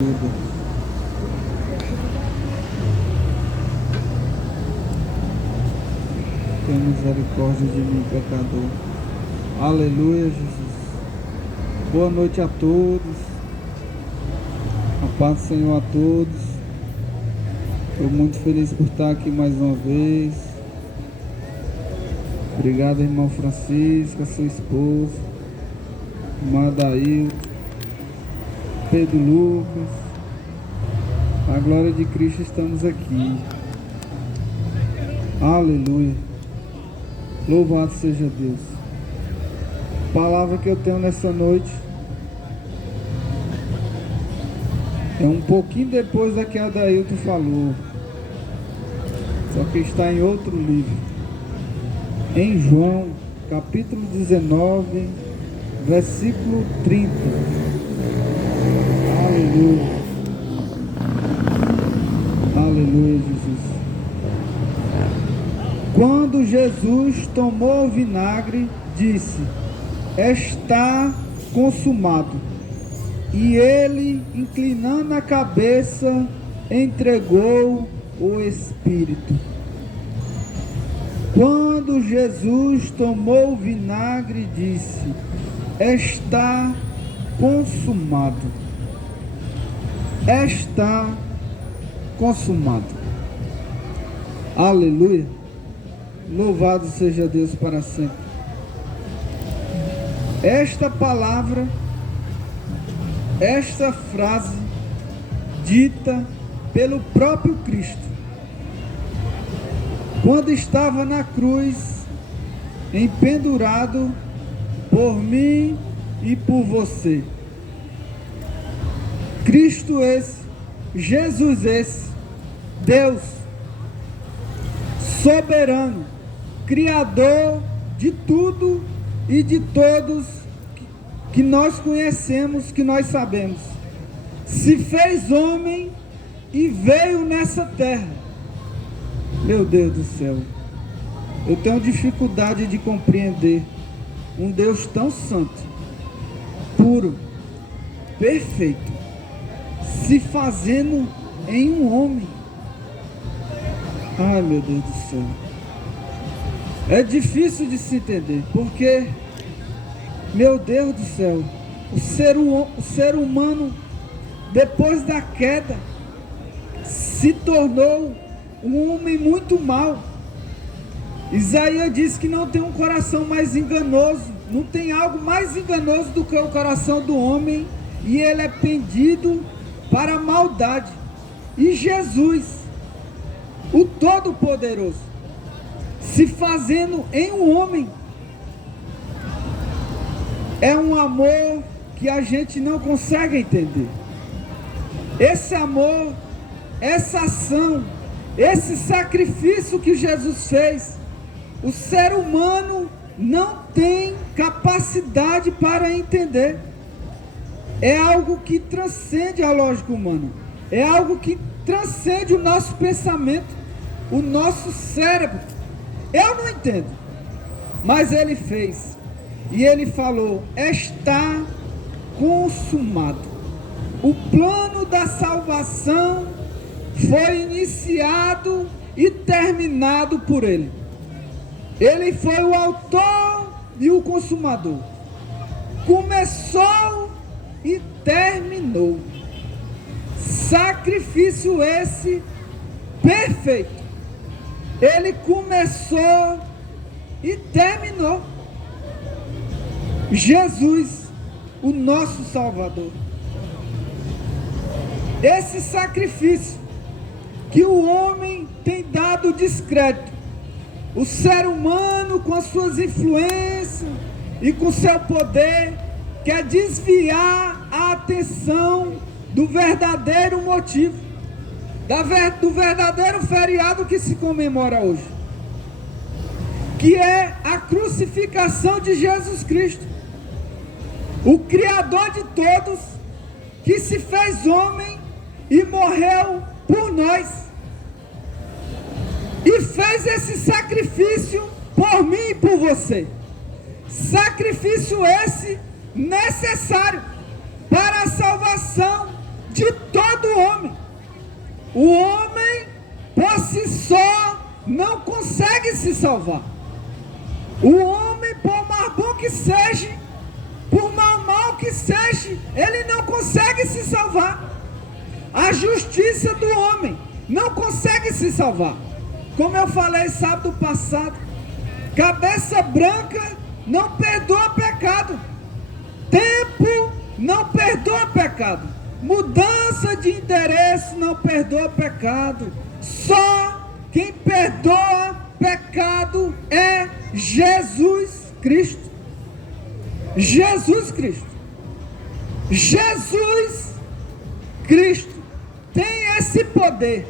Tenha misericórdia de mim, pecador. Aleluia, Jesus. Boa noite a todos. A paz do Senhor a todos. Estou muito feliz por estar aqui mais uma vez. Obrigado, irmão Francisco, a sua esposa, irmã Adailton, Pedro Lucas. A glória de Cristo, estamos aqui. Aleluia. Louvado seja Deus. A palavra que eu tenho nessa noite é um pouquinho depois da que a Adailton falou, só que está em outro livro, em João, capítulo 19, versículo 30. Aleluia. Aleluia, Jesus. Quando Jesus tomou o vinagre, disse: está consumado. E ele, inclinando a cabeça, entregou o Espírito. Quando Jesus tomou o vinagre, disse: está consumado. Está consumado. Aleluia. Louvado seja Deus para sempre. Esta palavra, esta frase dita pelo próprio Cristo, quando estava na cruz, empendurado por mim e por você. Cristo esse, Jesus esse, Deus soberano, Criador de tudo e de todos que nós conhecemos, que nós sabemos, se fez homem e veio nessa terra. Meu Deus do céu, eu tenho dificuldade de compreender um Deus tão santo, puro, perfeito, se fazendo em um homem. Ai, meu Deus do céu. É difícil de se entender, porque, meu Deus do céu, o ser humano, depois da queda, se tornou um homem muito mau. Isaías diz que não tem um coração mais enganoso, não tem algo mais enganoso do que o coração do homem, e ele é pendido para a maldade. E Jesus, o Todo-Poderoso, se fazendo em um homem, é um amor que a gente não consegue entender. Esse amor, essa ação, esse sacrifício que Jesus fez, o ser humano não tem capacidade para entender. É algo que transcende a lógica humana, é algo que transcende o nosso pensamento, o nosso cérebro. Eu não entendo, mas ele fez, e ele falou: está consumado. O plano da salvação foi iniciado e terminado por ele. Ele foi o autor e o consumador. Começou e terminou. Sacrifício esse perfeito. Ele começou e terminou. Jesus, o nosso Salvador. Esse sacrifício que o homem tem dado descrédito, o ser humano, com as suas influências e com seu poder, quer desviar a atenção do verdadeiro motivo, do verdadeiro feriado que se comemora hoje, que é a crucificação de Jesus Cristo, o Criador de todos, que se fez homem e morreu por nós, e fez esse sacrifício por mim e por você. Sacrifício esse necessário para a salvação de todo homem. O homem, por si só, não consegue se salvar. O homem, por mais bom que seja, por mais mal que seja, ele não consegue se salvar. A justiça do homem não consegue se salvar. Como eu falei sábado passado, cabeça branca não perdoa pecado. Tempo não perdoa pecado. Mudança de endereço não perdoa pecado. Só quem perdoa pecado é Jesus Cristo. Jesus Cristo. Jesus Cristo tem esse poder.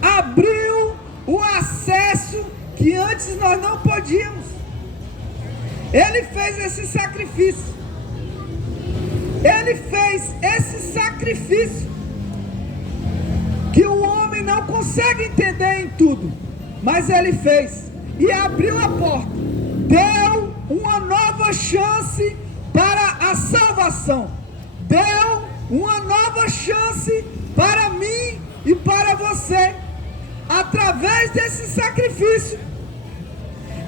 Abriu o acesso que antes nós não podíamos. Ele fez esse sacrifício. Ele fez esse sacrifício que o homem não consegue entender em tudo, mas ele fez e abriu a porta, deu uma nova chance para a salvação, deu uma nova chance para mim e para você. Através desse sacrifício,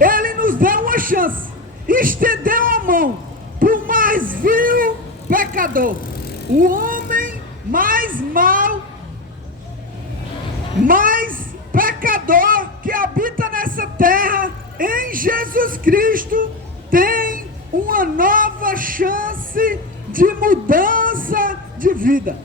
ele nos deu uma chance, estendeu a mão para o mais vil pecador, o homem mais mau, mais pecador que habita nessa terra. Em Jesus Cristo tem uma nova chance de mudança de vida.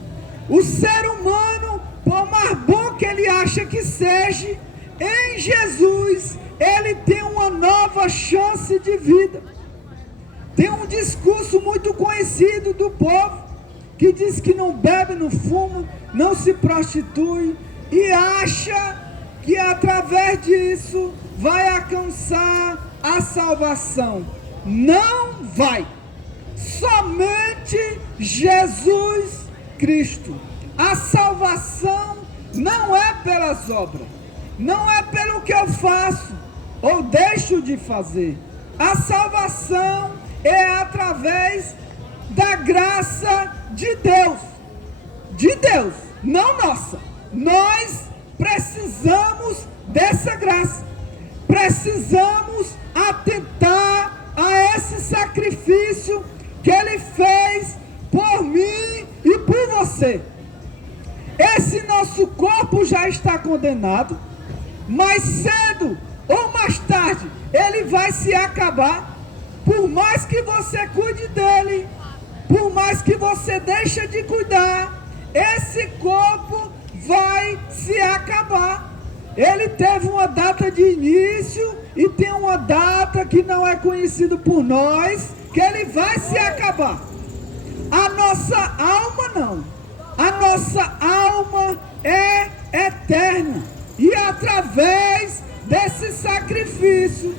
O ser humano, por mais bom que ele acha que seja, em Jesus ele tem uma nova chance de vida. Tem um discurso muito conhecido do povo que diz que não bebe, não fuma, não se prostitui e acha que através disso vai alcançar a salvação. Não vai. Somente Jesus Cristo. A salvação não é pelas obras, não é pelo que eu faço ou deixo de fazer. A salvação é através da graça de Deus, não nossa. Nós precisamos dessa graça, precisamos atentar a esse sacrifício que Ele fez por mim e por você. Esse nosso corpo já está condenado, mais cedo ou mais tarde ele vai se acabar. Por mais que você cuide dele, por mais que você deixe de cuidar, esse corpo vai se acabar. Ele teve uma data de início e tem uma data que não é conhecida por nós, que ele vai se acabar. A nossa alma não. A nossa alma é eterna. E através desse sacrifício,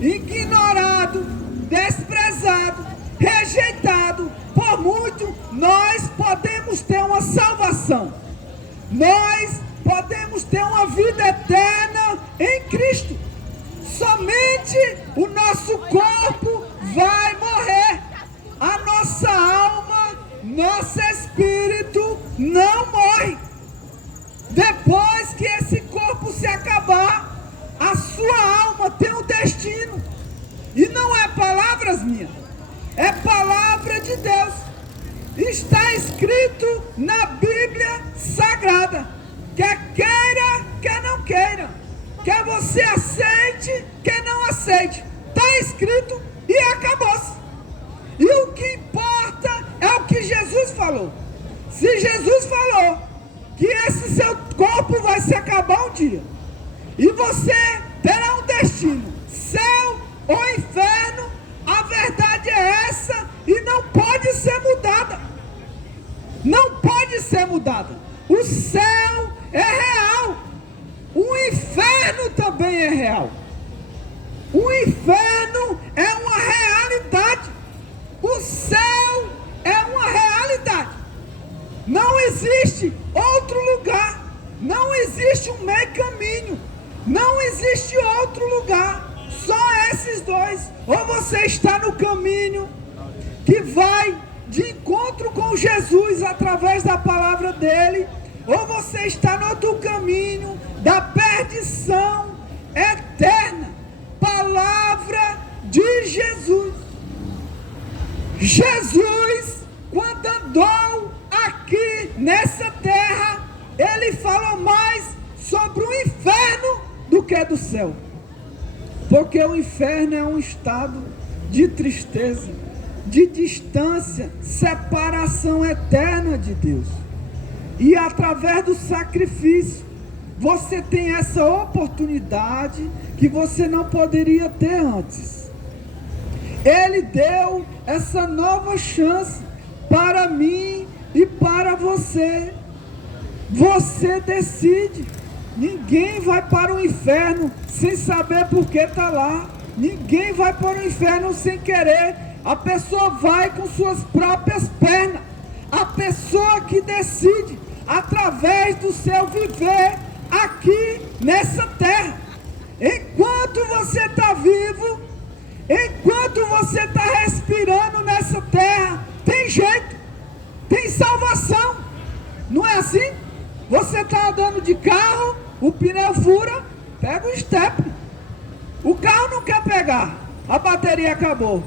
ignorado, desprezado, rejeitado por muito, nós podemos ter uma salvação. Nós podemos ter uma vida eterna em Cristo. Somente o nosso corpo vai morrer. A nossa alma, nosso espírito não morre. Depois que esse corpo se acabar, a sua alma tem um destino. E não é palavras minhas, é palavra de Deus. Está escrito na Bíblia Sagrada. Quer queira, quer não queira. Quer você aceite, quer não aceite. Está escrito e acabou-se. E o que importa é o que Jesus falou. Se Jesus falou que esse seu corpo vai se acabar um dia, e você terá um destino, céu ou inferno, a verdade é essa e não pode ser mudada. Não pode ser mudada. O céu é real, o inferno também é real. O inferno é uma realidade, o céu é uma realidade. Não existe outro lugar, não existe um meio caminho, não existe outro lugar. Só esses dois. Ou você está no caminho que vai de encontro com Jesus através da palavra dele, ou você está no outro caminho da perdição eterna. Palavra de Jesus. Jesus, quando andou aqui nessa terra, ele falou mais sobre o inferno do que do céu. Porque o inferno é um estado de tristeza, de distância, separação eterna de Deus. E através do sacrifício, você tem essa oportunidade que você não poderia ter antes. Ele deu essa nova chance para mim e para você. Você decide. Ninguém vai para o inferno sem saber por que está lá. Ninguém vai para o inferno sem querer. A pessoa vai com suas próprias pernas. A pessoa que decide através do seu viver aqui nessa terra. Enquanto você está vivo, enquanto você está respirando nessa terra, tem jeito, tem salvação. Não é assim? Você está andando de carro, o pneu fura, pega o step. O carro não quer pegar, a bateria acabou.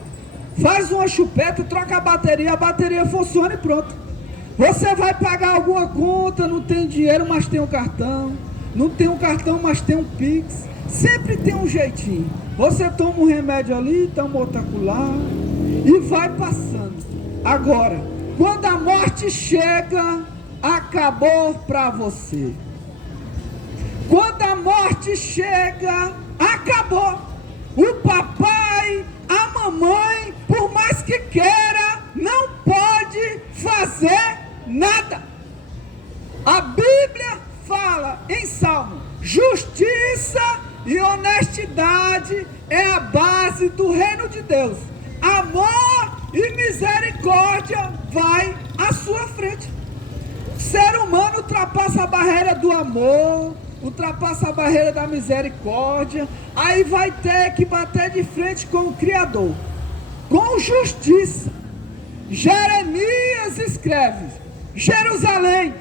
Faz uma chupeta, troca a bateria funciona e pronto. Você vai pagar alguma conta, não tem dinheiro, mas tem um cartão. Não tem um cartão, mas tem um Pix. Sempre tem um jeitinho. Você toma um remédio ali, toma outro acolá e vai passando. Agora, quando a morte chega, acabou para você. Quando a morte chega, acabou. O papai, a mamãe, por mais que queira, não pode fazer nada. A Bíblia fala em Salmo: justiça e honestidade é a base do reino de Deus. Amor e misericórdia vai à sua frente. O ser humano ultrapassa a barreira do amor, ultrapassa a barreira da misericórdia, aí vai ter que bater de frente com o Criador, com justiça. Jeremias escreve: Jerusalém,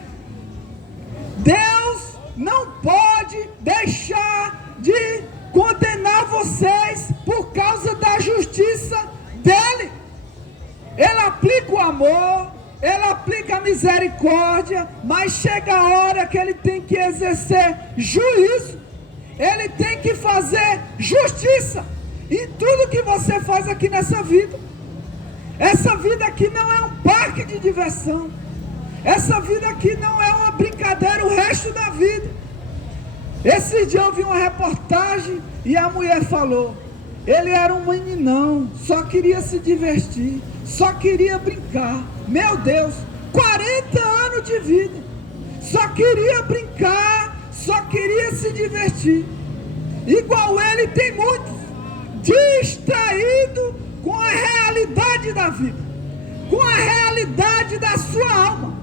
Deus não pode deixar de condenar vocês por causa da justiça dele. Ele aplica o amor, ele aplica a misericórdia, mas chega a hora que ele tem que exercer juízo. Ele tem que fazer justiça em tudo que você faz aqui nessa vida. Essa vida aqui não é um parque de diversão. Essa vida aqui não é uma brincadeira o resto da vida. Esse dia eu vi uma reportagem e a mulher falou: ele era um meninão, só queria se divertir, só queria brincar. Meu Deus, 40 anos de vida, só queria brincar, só queria se divertir. Igual ele tem muitos, distraído com a realidade da vida, com a realidade da sua alma,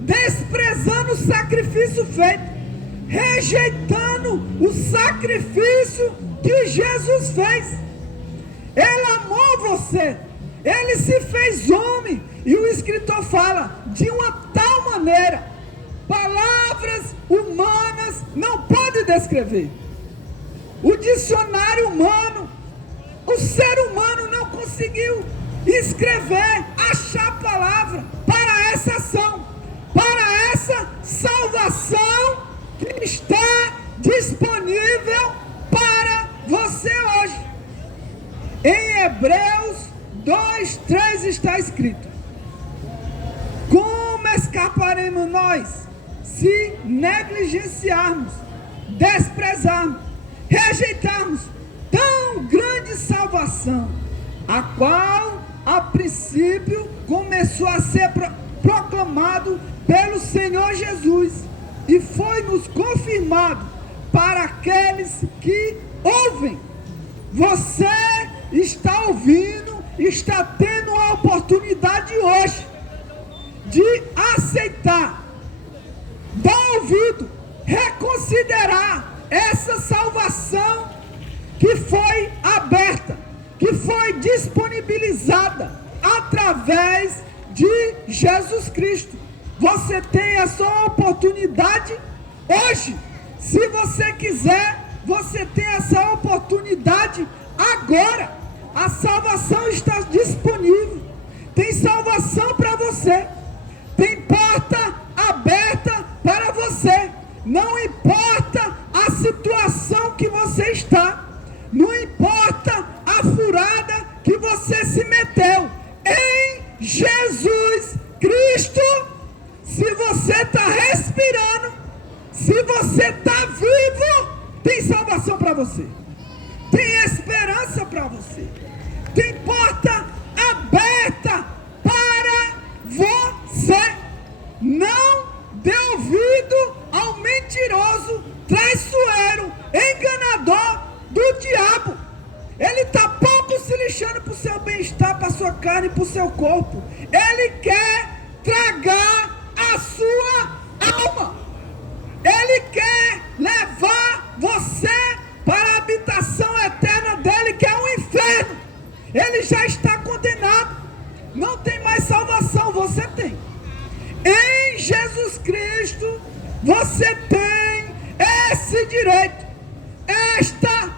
desprezando o sacrifício feito, rejeitando o sacrifício que Jesus fez. Ele amou você, ele se fez homem, e o escritor fala de uma tal maneira, palavras humanas não podem descrever. O dicionário humano, o ser humano não conseguiu escrever, achar palavra para essa ação, para essa salvação que está disponível para você hoje. Em Hebreus 2:3 está escrito: como escaparemos nós se negligenciarmos, desprezarmos, rejeitarmos tão grande salvação, a qual a princípio começou a ser proclamado pelo Senhor Jesus e foi-nos confirmado para aqueles que ouvem. Você está ouvindo, está tendo a oportunidade hoje de aceitar, dar ouvido, reconsiderar essa salvação que foi aberta, que foi disponibilizada através de Jesus Cristo. Você tem a sua oportunidade hoje. Se você quiser, você tem essa oportunidade agora. A salvação está disponível. Tem salvação para você. Tem porta aberta para você. Não importa a situação que você está. Não importa a furada que você se meteu. Em Jesus Cristo, se você está respirando, se você está vivo, tem salvação para você. Tem esperança para você. Tem porta aberta para você. Não dê ouvido ao mentiroso, traiçoeiro, enganador do diabo. Ele está pouco se lixando para o seu bem-estar, para a sua carne, para o seu corpo. Ele quer tragar a sua alma. Ele quer levar você para a habitação eterna dele, que é o inferno. Ele já está condenado. Não tem mais salvação. Você tem. Em Jesus Cristo, você tem esse direito, esta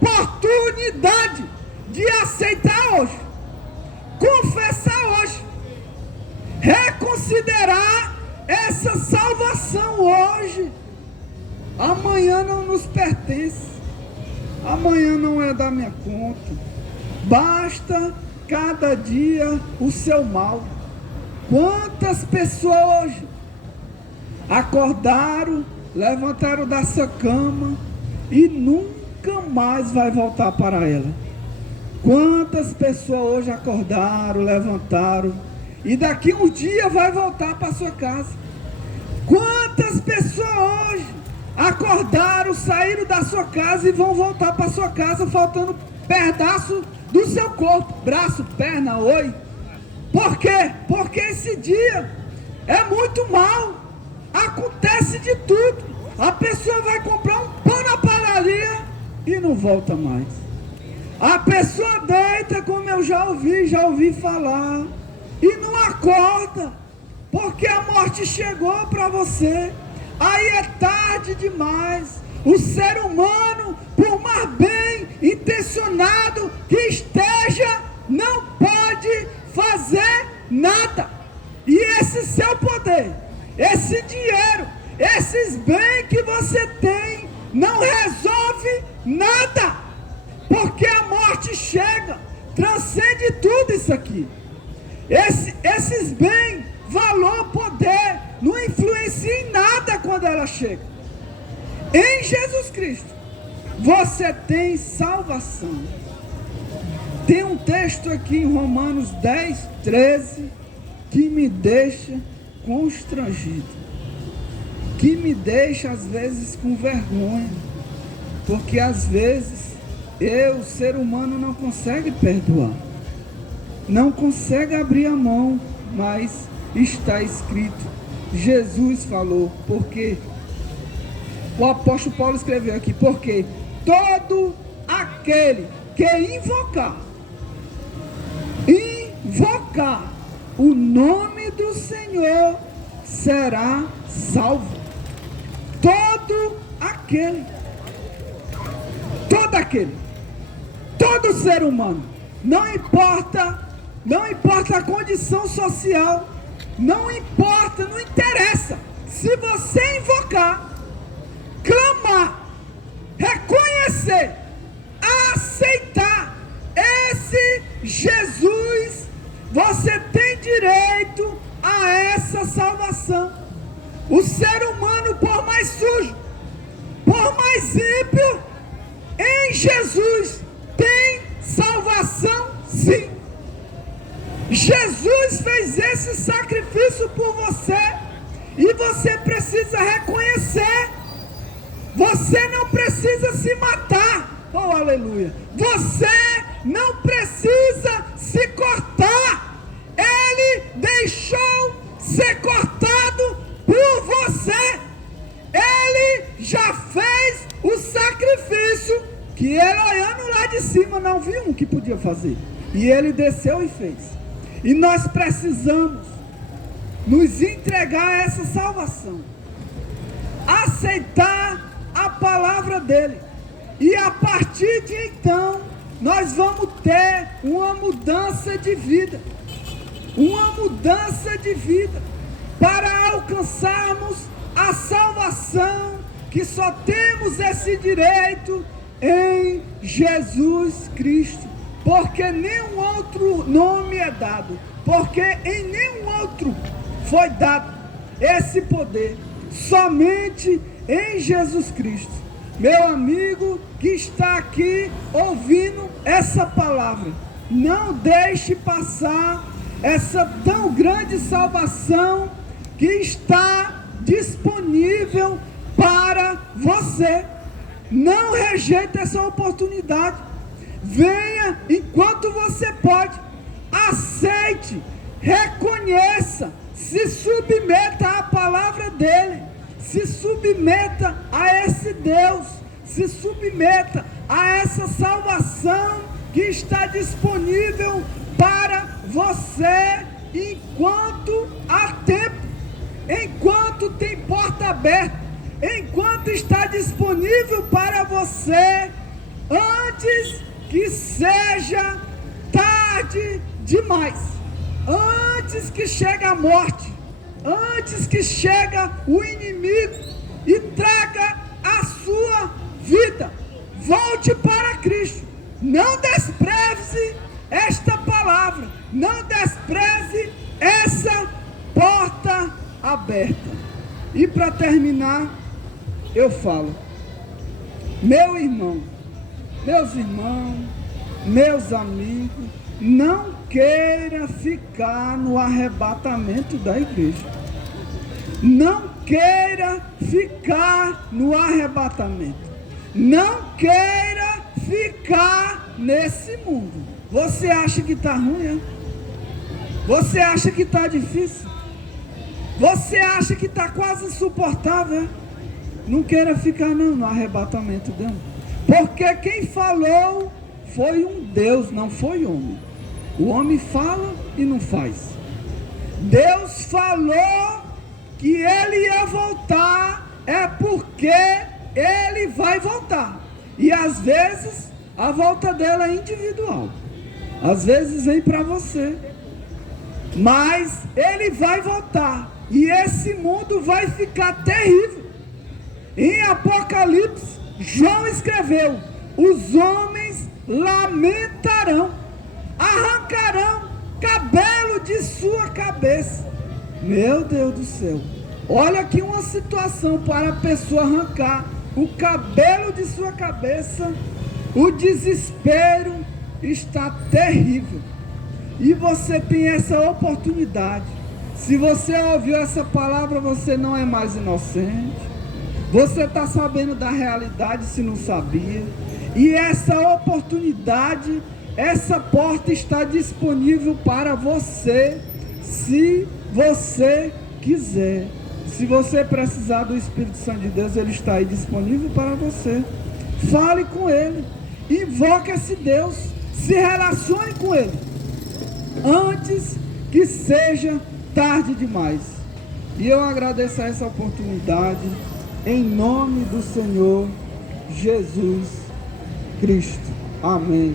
oportunidade de aceitar hoje, confessar hoje, reconsiderar essa salvação hoje. Amanhã não nos pertence, amanhã não é da minha conta. Basta cada dia o seu mal. Quantas pessoas hoje acordaram, levantaram da sua cama e nunca mais vai voltar para ela? Quantas pessoas hoje acordaram, levantaram e daqui um dia vai voltar para sua casa? Quantas pessoas hoje acordaram, saíram da sua casa e vão voltar para sua casa faltando pedaço do seu corpo, braço, perna, oi? Por quê? Porque esse dia é muito mal. Acontece de tudo. A pessoa vai comprar um pão na padaria e não volta mais. A pessoa deita, como eu já ouvi falar, e não acorda, porque a morte chegou para você. Aí é tarde demais. O ser humano, por mais bem intencionado que esteja, não pode fazer nada. E esse seu poder, esse dinheiro, esses bens que você tem, não resolve nada, porque a morte chega, transcende tudo isso aqui. Esses bens, valor, poder, não influencia em nada quando ela chega. Em Jesus Cristo, você tem salvação. Tem um texto aqui em Romanos 10, 13, que me deixa constrangido, que me deixa às vezes com vergonha, porque às vezes o ser humano não consegue perdoar, não consegue abrir a mão, mas está escrito, Jesus falou, porque o apóstolo Paulo escreveu aqui, porque todo aquele que invocar o nome do Senhor será salvo. Todo ser humano, não importa a condição social, não interessa, se você invocar, clamar, reconhecer, aceitar esse Jesus, você tem direito a essa salvação. O ser humano, por mais sujo, por mais ímpio, em Jesus tem salvação, sim. Jesus fez esse sacrifício por você e você precisa reconhecer. Você não precisa se matar, oh aleluia. Você não precisa se cortar. Ele deixou ser cortado por você. Ele já fez o sacrifício que ele olhando lá de cima não viu um que podia fazer. E ele desceu e fez. E nós precisamos nos entregar a essa salvação, aceitar a palavra dele, e a partir de então nós vamos ter uma mudança de vida, para alcançarmos a salvação, que só temos esse direito em Jesus Cristo, porque nenhum outro nome é dado, porque em nenhum outro foi dado esse poder, somente em Jesus Cristo. Meu amigo que está aqui ouvindo essa palavra, não deixe passar essa tão grande salvação que está disponível para você. Não rejeite essa oportunidade. Venha enquanto você pode. Aceite, reconheça, se submeta à palavra dele, se submeta a esse Deus, se submeta a essa salvação que está disponível para você enquanto há tempo, enquanto tem porta aberta, enquanto está disponível para você, antes que seja tarde demais, antes que chegue a morte, antes que chegue o inimigo e traga a sua vida. Volte para Cristo. Não despreze esta palavra, não despreze essa porta aberta. E para terminar, eu falo, meu irmão, meus irmãos, meus amigos, não queira ficar no arrebatamento da igreja. Não queira ficar no arrebatamento. Não queira ficar nesse mundo. Você acha que está ruim, é? Você acha que está difícil? Você acha que está quase insuportável, é? Não queira ficar não no arrebatamento não. Porque quem falou foi um Deus, não foi homem. O homem fala e não faz. Deus falou que ele ia voltar, é porque ele vai voltar. E às vezes a volta dela é individual, às vezes vem para você, mas ele vai voltar e esse mundo vai ficar terrível. Em Apocalipse, João escreveu: os homens lamentarão, arrancarão cabelo de sua cabeça. Meu Deus do céu, olha aqui uma situação para a pessoa arrancar o cabelo de sua cabeça. O desespero está terrível, e você tem essa oportunidade. Se você ouviu essa palavra, você não é mais inocente, você está sabendo da realidade se não sabia, e essa oportunidade, essa porta está disponível para você, se você quiser. Se você precisar do Espírito Santo de Deus, ele está aí disponível para você. Fale com ele, invoque esse Deus, se relacione com ele, antes que seja tarde demais. E eu agradeço a essa oportunidade, em nome do Senhor Jesus Cristo. Amém.